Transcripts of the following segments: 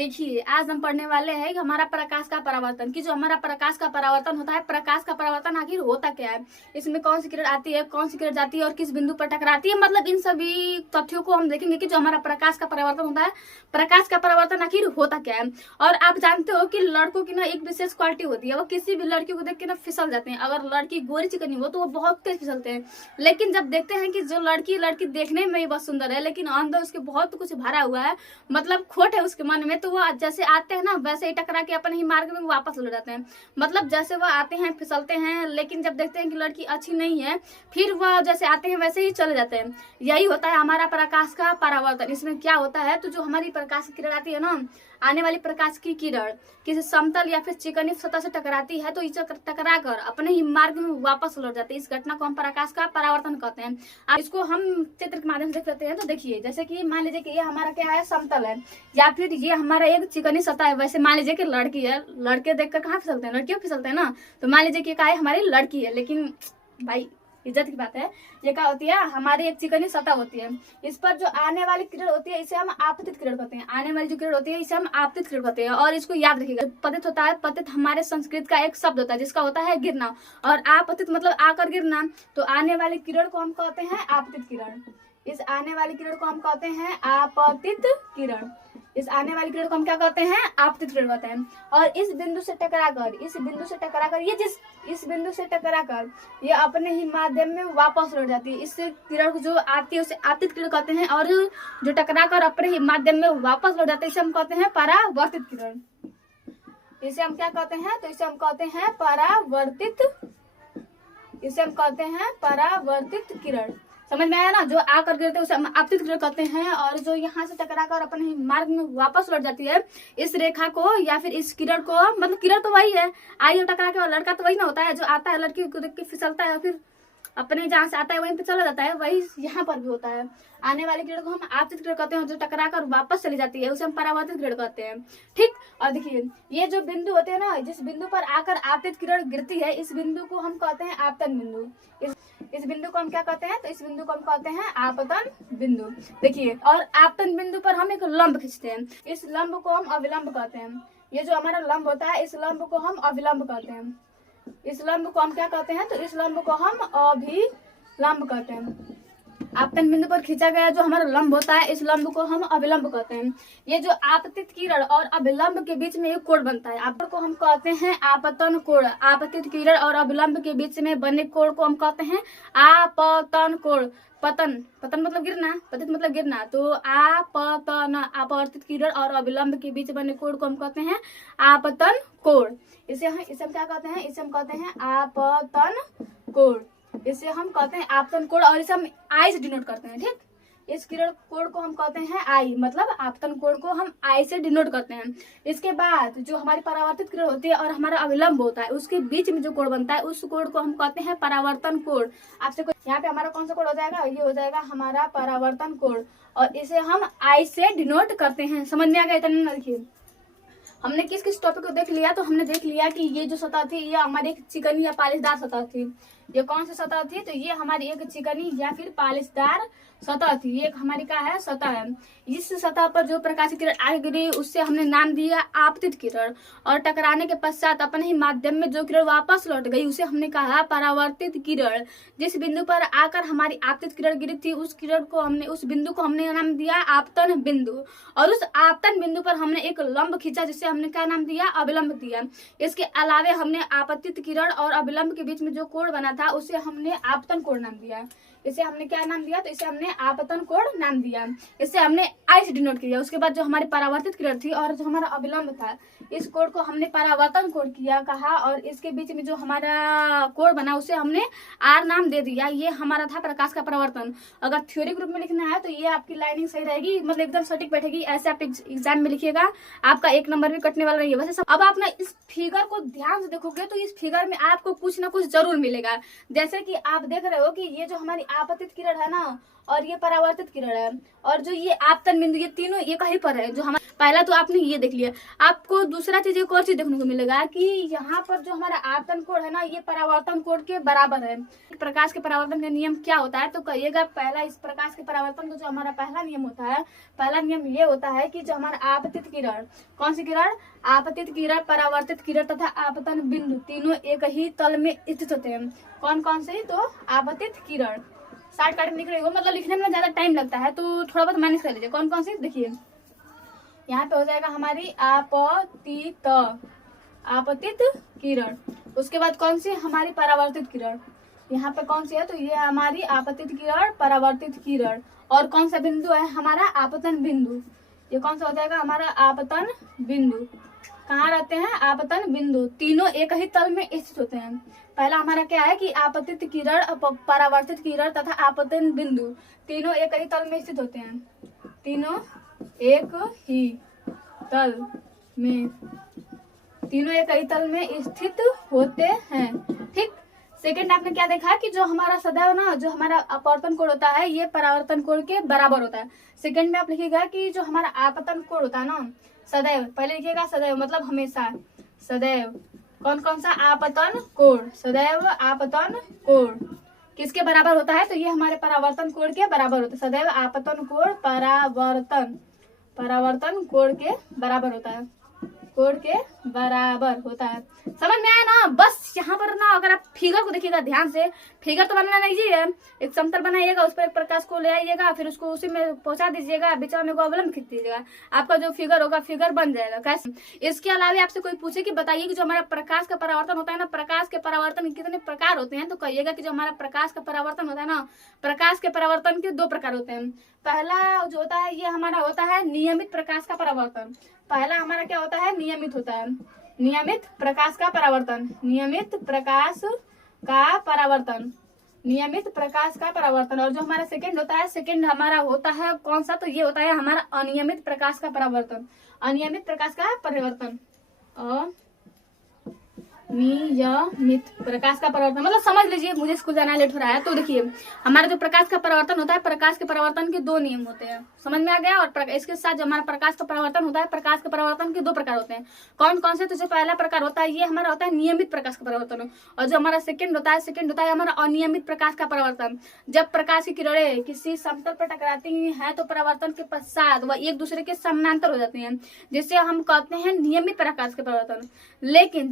देखिए आज हम पढ़ने वाले हैं कि हमारा प्रकाश का परावर्तन, कि जो हमारा प्रकाश का परावर्तन होता है, प्रकाश का परावर्तन आखिर होता क्या है, इसमें कौन सी किरण आती है, कौन सी किरण जाती है और किस बिंदु पर टकराती है। मतलब इन सभी तथ्यों को हम देखेंगे कि जो हमारा प्रकाश का परावर्तन होता है, प्रकाश का परावर्तन आखिर होता क्या है। और आप जानते हो कि लड़कों की ना एक विशेष क्वालिटी होती है, वो किसी भी लड़की को देख के ना फिसल जाते हैं। अगर लड़की गोरी चिकनी हो तो वो बहुत तेज फिसलते हैं, लेकिन जब देखते हैं कि जो लड़की देखने में ही बहुत सुंदर है लेकिन अंदर उसके बहुत कुछ भरा हुआ है, मतलब खोट है उसके मन में, तो वो जैसे आते हैं ना वैसे ही टकरा के अपने ही मार्ग में वापस लौट जाते हैं। मतलब जैसे वो आते हैं फिसलते हैं, लेकिन जब देखते हैं कि लड़की अच्छी नहीं है फिर वह जैसे आते हैं वैसे ही चले जाते हैं। यही होता है हमारा प्रकाश का परावर्तन। इसमें क्या होता है, तो जो हमारी प्रकाश की किरण आती है ना, आने वाली प्रकाश की किरण किसी समतल या फिर चिकनी सतह से टकराती है तो इसे टकरा कर अपने ही मार्ग में वापस लौट जाती है। इस घटना को हम प्रकाश का परावर्तन कहते हैं। अब इसको हम चित्र के माध्यम से देख सकते हैं। तो देखिए जैसे कि मान लीजिए कि ये हमारा क्या है, समतल है, या फिर ये हमारा एक चिकनी सतह है। वैसे मान लीजिए कि लड़की है, लड़के देखकर कहाँ फिसलते हैं, लड़कियों फिसलते हैं ना। तो मान लीजिए कि क्या है, हमारी लड़की है, लेकिन भाई इज्जत की बात है, ये क्या होती है, हमारी एक चिकनी सतह होती है। इस पर जो आने वाली किरण होती है इसे हम आपतित किरण कहते हैं। आने वाली जो किरण होती है इसे हम आपतित किरण कहते हैं। और इसको याद रखिएगा, पतित होता है, पतित हमारे संस्कृत का एक शब्द होता है जिसका होता है गिरना, और आपतित मतलब आकर गिरना। तो आने वाली किरण को हम कहते हैं आपतित किरण। इस आने वाली किरण को हम कहते हैं आपतित किरण। इस आने वाली किरण को हम क्या कहते हैं, आपतित किरण कहते हैं। और इस बिंदु से टकराकर ये इस बिंदु से टकराकर ये अपने ही माध्यम में वापस लौट जाती है। इस किरण जो आती है उसे आपतित किरण कहते हैं, और जो टकराकर अपने ही माध्यम में वापस लौट जाती है इसे हम कहते हैं परावर्तित किरण। इसे हम क्या कहते हैं, तो इसे हम कहते हैं परावर्तित किरण। समझ में आया ना। जो आकर गिरते हैं उसे हम आपतित किरण कहते हैं, और जो यहाँ से टकराकर अपने ही मार्ग में वापस लौट जाती है इस रेखा को या फिर इस किरण को, मतलब किरण तो वही है, आई टकरा के, और लड़का तो वही ना होता है जो आता है लड़की को देख के फिसलता है, फिर अपने जहाँ से आता है वहीं पे चला जाता है। वही यहाँ पर भी होता है। आने वाली किरण को हम आपतित किरण कहते हैं, जो टकराकर वापस चली जाती है उसे हम परावर्तित किरण कहते हैं। ठीक। और देखिए ये जो बिंदु होते हैं ना, जिस बिंदु पर आकर आपतित किरण गिरती है इस बिंदु को हम कहते हैं आपतन बिंदु। इस बिंदु को हम क्या कहते हैं, तो इस बिंदु को हम कहते हैं आपतन बिंदु। देखिए, और आपतन बिंदु पर हम एक लंब खींचते हैं, इस लंब को हम अविलंब कहते हैं। ये जो हमारा लंब होता है इस लंब को हम अविलंब कहते हैं। इस लंब को हम क्या कहते हैं, तो इस लंब को हम अभिलंब कहते हैं। आपतन बिंदु पर खींचा गया जो हमारा लंब होता है इस लंब को हम अविलंब कहते हैं। ये जो आपतित किरण और अविलंब के बीच में एक कोण बनता है, आप को हम कहते हैं आपतन कोण। आपतित किरण और अविलंब के बीच में बने कोण को हम कहते हैं आपतन कोण। पतन मतलब गिरना, पतित मतलब गिरना। तो अपवर्तित किरण और अविलंब के बीच बने कोण को हम कहते हैं आपतन कोण। इसे हम क्या कहते हैं, इसे हम कहते हैं आपतन कोण। इसे हम कहते हैं आपतन कोण, और इसे हम आई से डिनोट करते हैं। ठीक। इस किरण कोण को हम कहते हैं आई, मतलब आपतन कोण को हम आई से डिनोट करते हैं। इसके बाद जो हमारी परावर्तित किरण होती है और हमारा अविलंब होता है उसके बीच में जो कोण बनता है उस कोण को हम कहते हैं परावर्तन कोण। आपसे यहाँ पे हमारा कौन सा कोण हो जाएगा, ये हो जाएगा हमारा परावर्तन कोण, और इसे हम आई से डिनोट करते हैं। समझ में आ गया इतना ना। देखिए हमने किस किस टॉपिक को देख लिया, तो हमने देख लिया कि ये जो सतह थी ये हमारी एक चिकनी या पालिशदार सतह थी। ये कौन सी सतह थी, तो ये हमारी एक चिकनी या फिर पालिशदार सतह थी। ये एक हमारी क्या है, सतह है। इस सतह पर जो प्रकाश किरण आ गिरी उससे हमने नाम दिया आपतित किरण, और टकराने के पश्चात अपने ही माध्यम में जो किरण वापस लौट गई उसे हमने कहा परावर्तित किरण। जिस बिंदु पर आकर हमारी आपतित किरण गिरी थी उस बिंदु को हमने नाम दिया आपतन बिंदु, और उस आपतन बिंदु पर हमने एक लंब खींचा जिससे हमने क्या नाम दिया, अविलंब दिया। इसके अलावे हमने आपतित किरण और अविलंब के बीच में जो कोण बना था उसे हमने आपतन कोण नाम दिया। इसे हमने क्या नाम दिया, तो इसे हमने आपतन कोण नाम दिया। इसे हमने आई से डिनोट किया। उसके बाद जो हमारी परावर्तित किरण थी और जो हमारा अविलंब था इस कोण को हमने परावर्तन कोण किया कहा, और इसके बीच में जो हमारा कोण बना उसे हमने आर नाम दे दिया। ये हमारा था प्रकाश का परावर्तन। अगर थ्योरी ग्रुप में लिखना है तो ये आपकी लाइनिंग सही रहेगी, मतलब एकदम सटीक बैठेगी। ऐसे आप एग्जाम में लिखिएगा, आपका 1 नंबर भी कटने वाला नहीं है। वैसे अब आप ना इस फिगर को ध्यान से देखोगे तो इस फिगर में आपको कुछ ना कुछ जरूर मिलेगा। जैसे कि आप देख रहे हो कि ये जो हमारी आपतित किरण है ना और ये परावर्तित किरण है, और जो ये आपतन बिंदु, ये तीनों ये कहीं पर है। जो हमारा पहला तो आपने ये देख लिया, आपको दूसरा चीज एक और चीज देखने को मिलेगा कि यहाँ पर जो हमारा आपतन कोण है ना, ये परावर्तन कोण के बराबर है। प्रकाश के परावर्तन का नियम क्या होता है, तो कहिएगा पहला इस प्रकाश के परावर्तन का जो हमारा पहला नियम होता है, पहला नियम ये होता है कि जो हमारा आपतित किरण, कौन सी किरण, आपतित किरण, परावर्तित किरण तथा आपतन बिंदु तीनों एक ही तल में स्थित होते हैं। कौन कौन से, तो आपतित किरण, शॉर्टकट में लिख रही हो, मतलब लिखने में ज्यादा टाइम लगता है तो थोड़ा बहुत मैनेज कर लीजिए। कौन कौन सी देखिए, यहाँ पे हो जाएगा हमारी आपतित किरण, उसके बाद कौन सी, हमारी परावर्तित किरण, यहाँ पे कौन सी है, तो ये हमारी आपतित किरण, परावर्तित किरण, और कौन सा बिंदु है, हमारा आपतन बिंदु। ये कौन सा हो जाएगा, हमारा आपतन बिंदु। कहाँ रहते हैं, आपतन बिंदु, तीनों एक ही तल में स्थित होते हैं। पहला हमारा क्या है कि आपतित किरण, परावर्तित किरण तथा आपतन बिंदु तीनों एक ही तल में स्थित होते हैं, तीनों एक ही तल में, तीनों एक ही तल में स्थित होते हैं। ठीक, सेकंड आपने क्या देखा कि जो हमारा सदैव ना, जो हमारा अपवर्तन कोण होता है ये परावर्तन कोण के बराबर होता है। सेकंड में आप लिखिएगा कि जो हमारा आपतन कोण होता है ना, सदैव, पहले लिखिएगा सदैव मतलब हमेशा, सदैव कौन कौन सा, आपतन कोण, सदैव आपतन कोण किसके बराबर होता है, तो ये हमारे परावर्तन कोण के बराबर होता है। सदैव आपतन कोण परावर्तन कोण के बराबर होता है, कोण के बराबर होता है। समझ में आया ना। बस यहाँ पर ना अगर आप फिगर को देखिएगा ध्यान से, फिगर तो बनाना नहीं है, एक समतल बनाइएगा, उस पर एक प्रकाश को ले आइएगा, फिर उसको उसी में पहुंचा दीजिएगा, बीच में को अवलंब खींच दीजिएगा, आपका जो फिगर होगा फिगर बन जाएगा। कैसे, इसके अलावा आपसे कोई पूछे कि बताइए कि जो हमारा प्रकाश का परावर्तन होता है ना, प्रकाश के परावर्तन के कितने प्रकार होते हैं, तो कहिएगा कि जो हमारा प्रकाश का परावर्तन होता है ना, प्रकाश के परावर्तन के 2 प्रकार होते हैं। पहला जो होता है ये हमारा होता है नियमित प्रकाश का परावर्तन, पहला हमारा क्या होता है, नियमित होता है, नियमित प्रकाश का परावर्तन, नियमित प्रकाश का परावर्तन, नियमित प्रकाश का परावर्तन। और जो हमारा सेकंड होता है, सेकंड हमारा होता है कौन सा, तो ये होता है हमारा अनियमित प्रकाश का परावर्तन, अनियमित प्रकाश का परिवर्तन, नियमित प्रकाश का परावर्तन, मतलब समझ लीजिए, मुझे स्कूल जाना लेट हो रहा है। तो देखिए हमारा जो प्रकाश का परावर्तन होता है, प्रकाश के परावर्तन के 2 नियम होते हैं, समझ में आ गया। और इसके साथ जो हमारा प्रकाश का परावर्तन होता है, प्रकाश के परावर्तन के 2 प्रकार होते हैं। कौन कौन से, तो जो पहला प्रकार होता है ये हमारा होता है नियमित प्रकाश का परावर्तन, और जो हमारा सेकंड होता है हमारा अनियमित प्रकाश का परावर्तन। जब प्रकाश की किरणें किसी समतल पर टकराती हैं तो परावर्तन के पश्चात वह एक दूसरे के समानांतर हो जाती हैं, जिससे हम कहते हैं नियमित प्रकाश के परावर्तन। लेकिन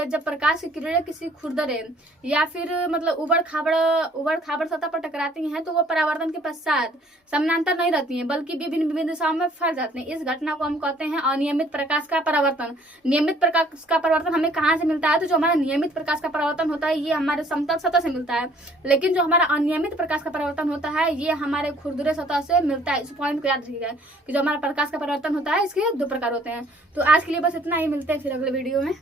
जब प्रकाश की किरणें किसी खुरदरे या फिर मतलब उबड़ खाबड़ सतह पर टकराती हैं तो वो परावर्तन के पश्चात समानांतर नहीं रहती हैं, बल्कि विभिन्न दिशाओं में फैल जाती हैं। इस घटना को हम कहते हैं अनियमित प्रकाश का परावर्तन। नियमित प्रकाश का परावर्तन हमें कहाँ से मिलता है, तो जो हमारा नियमित प्रकाश का परावर्तन होता है ये हमारे समतल सतह से मिलता है, लेकिन जो हमारा अनियमित प्रकाश का परावर्तन होता है ये हमारे खुरदुरे सतह से मिलता है। इस पॉइंट को याद रखिएगा कि जो हमारा प्रकाश का परावर्तन होता है इसके 2 प्रकार होते हैं। तो आज के लिए बस इतना ही, मिलते हैं फिर अगले वीडियो में।